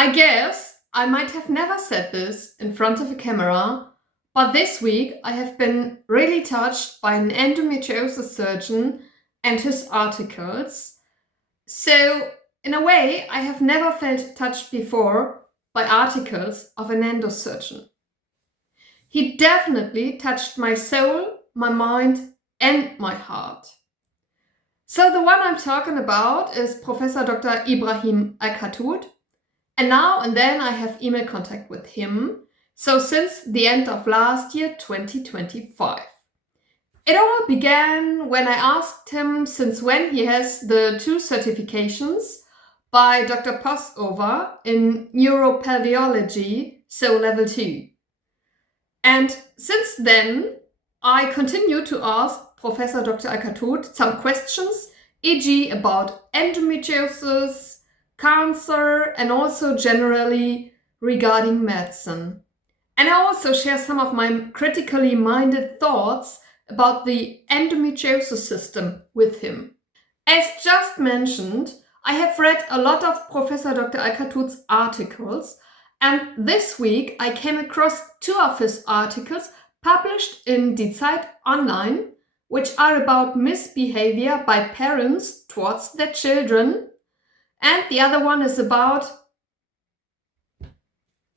I guess I might have never said this in front of a camera, but this week I have been really touched by an endometriosis surgeon and his articles. So, in a way, I have never felt touched before by articles of an endosurgeon. He definitely touched my soul, my mind, and my heart. So, the one I'm talking about is Professor Dr. Ibrahim Alkatout. And now and then I have email contact with him. So since the end of last year, 2025. It all began when I asked him since when he has the two certifications by Dr. Possover in neuropelviology, so level 2. And since then, I continue to ask Professor Dr. Alkatout some questions, e.g. about endometriosis, cancer, and also generally regarding medicine. And I also share some of my critically minded thoughts about the endometriosis system with him. As just mentioned, I have read a lot of Professor Dr. Alkatout's articles, and this week I came across two of his articles published in Die Zeit online, which are about misbehavior by parents towards their children. And the other one is about,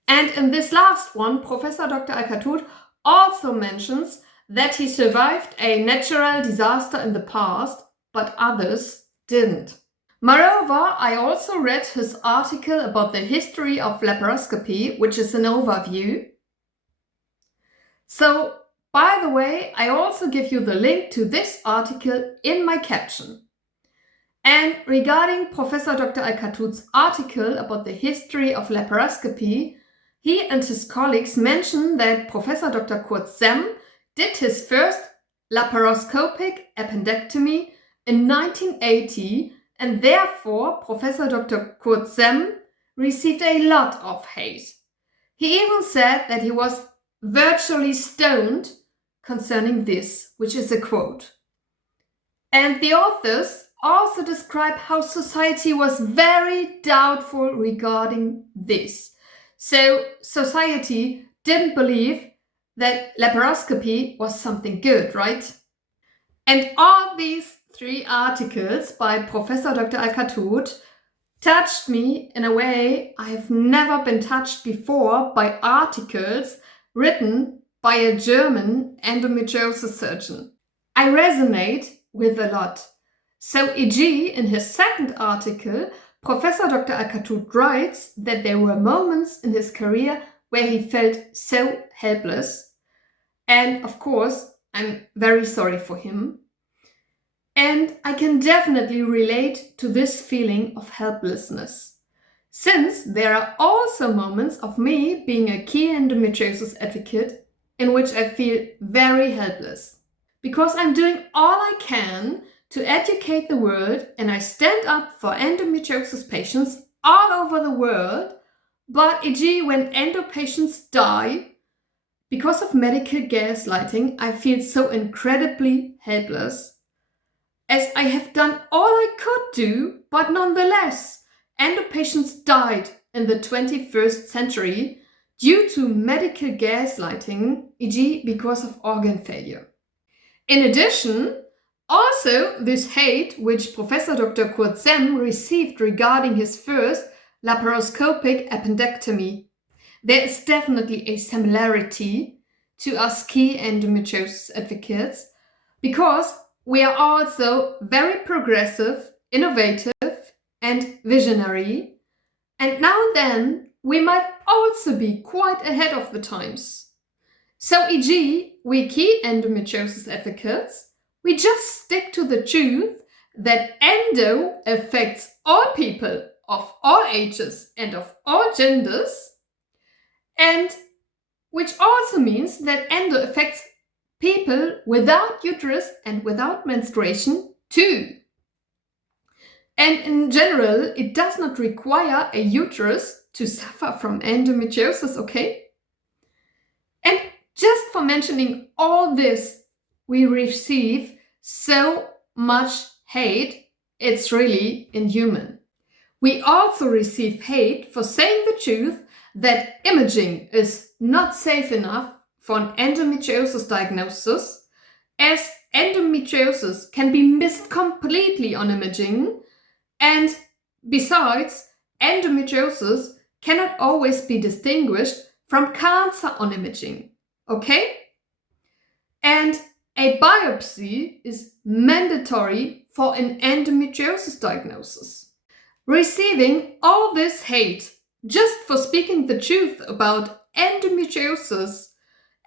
and in this last one, Professor Dr. Alkatout also mentions that he survived a natural disaster in the past, but others didn't. Moreover, I also read his article about the history of laparoscopy, which is an overview. So, by the way, I also give you the link to this article in my caption. And regarding Professor Dr. Alkatout's article about the history of laparoscopy, he and his colleagues mention that Professor Dr. Kurt Semm did his first laparoscopic appendectomy in 1980, and therefore Professor Dr. Kurt Semm received a lot of hate. He even said that he was virtually stoned concerning this, which is a quote. And the authors also describe how society was very doubtful regarding this. So society didn't believe that laparoscopy was something good, right? And all these three articles by Professor Dr. Alkatout touched me in a way I have never been touched before by articles written by a German endometriosis surgeon. I resonate with a lot. So, e.g., in his second article, Professor Dr. Alkatout writes that there were moments in his career where he felt so helpless. And of course, I'm very sorry for him. And I can definitely relate to this feeling of helplessness, since there are also moments of me being a key endometriosis advocate in which I feel very helpless. Because I'm doing all I can to educate the world, and I stand up for endometriosis patients all over the world, but e.g. when endo patients die because of medical gaslighting, I feel so incredibly helpless, as I have done all I could do, but nonetheless, endo patients died in the 21st century due to medical gaslighting, e.g. because of organ failure. In addition, also, this hate which Professor Dr. Kurt Semm received regarding his first laparoscopic appendectomy. There is definitely a similarity to us key endometriosis advocates, because we are also very progressive, innovative, and visionary, and now and then we might also be quite ahead of the times. So, e.g., we key endometriosis advocates, we just stick to the truth that endo affects all people of all ages and of all genders, and which also means that endo affects people without uterus and without menstruation too. And in general, it does not require a uterus to suffer from endometriosis, okay? And just for mentioning all this, we receive so much hate, it's really inhuman. We also receive hate for saying the truth that imaging is not safe enough for an endometriosis diagnosis, as endometriosis can be missed completely on imaging, and besides, endometriosis cannot always be distinguished from cancer on imaging, okay? And a biopsy is mandatory for an endometriosis diagnosis. Receiving all this hate just for speaking the truth about endometriosis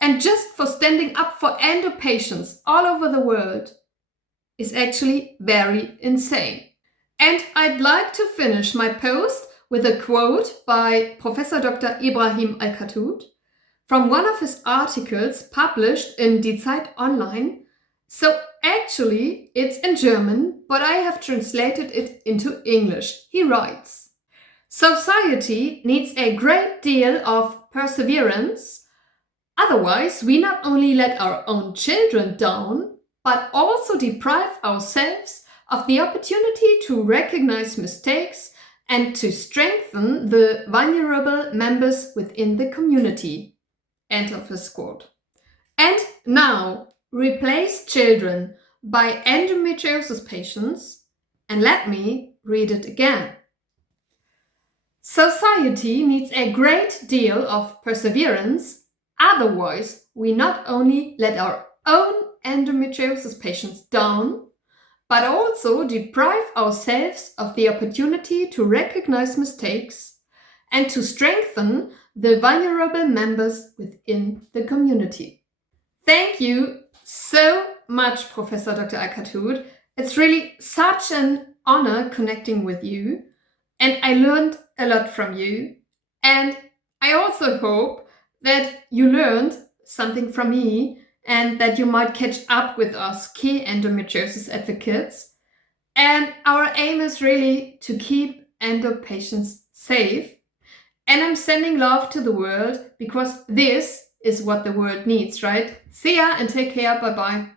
and just for standing up for endo patients all over the world is actually very insane. And I'd like to finish my post with a quote by Professor Dr. Ibrahim Alkatout from one of his articles published in Die Zeit Online. So actually, it's in German, but I have translated it into English. He writes, "Society needs a great deal of perseverance. Otherwise, we not only let our own children down, but also deprive ourselves of the opportunity to recognize mistakes and to strengthen the vulnerable members within the community." End of his quote. And now, replace children by endometriosis patients, and let me read it again. Society needs a great deal of perseverance, otherwise we not only let our own endometriosis patients down, but also deprive ourselves of the opportunity to recognize mistakes and to strengthen the vulnerable members within the community. Thank you so much, Professor Dr. Alkatout. It's really such an honor connecting with you, and I learned a lot from you. And I also hope that you learned something from me and that you might catch up with us key endometriosis advocates. And our aim is really to keep endo patients safe. And I'm sending love to the world because this is what the world needs, right? See ya and take care. Bye-bye.